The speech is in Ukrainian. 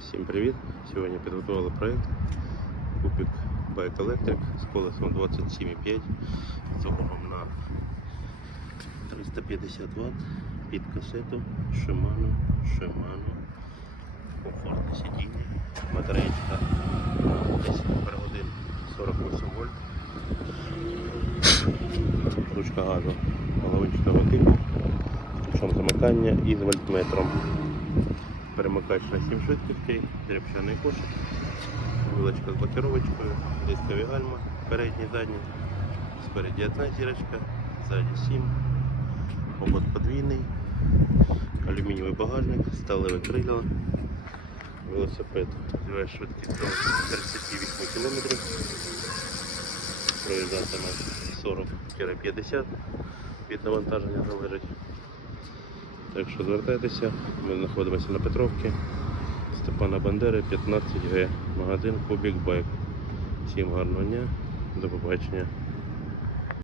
Всім привіт! Сьогодні підготували проєкт Кубик Bike Electric з колесом 27,5 з на 350 Вт під касету. Shimano, Shimano, комфортне сидіння, батареєчка 10 годин 48 вольт, ручка газу головичного типу, ключом замикання і з вольтметром перемикач на 7 швидкостей, дрябчаний кошик, вилочка з блокировочкою, дискові гальма, передні, задні, спереді одна зірочка, ззаді 7, обод подвійний, алюмінієвий багажник, сталеве крило, велосипед зває швидкість до 38 км, проїжджатиме 40-50 від навантаження залежить. Так що звертайтеся, ми знаходимося на Петровці, Степана Бандери, 15Г, магазин Кубік Байк. Всім гарного дня, до побачення.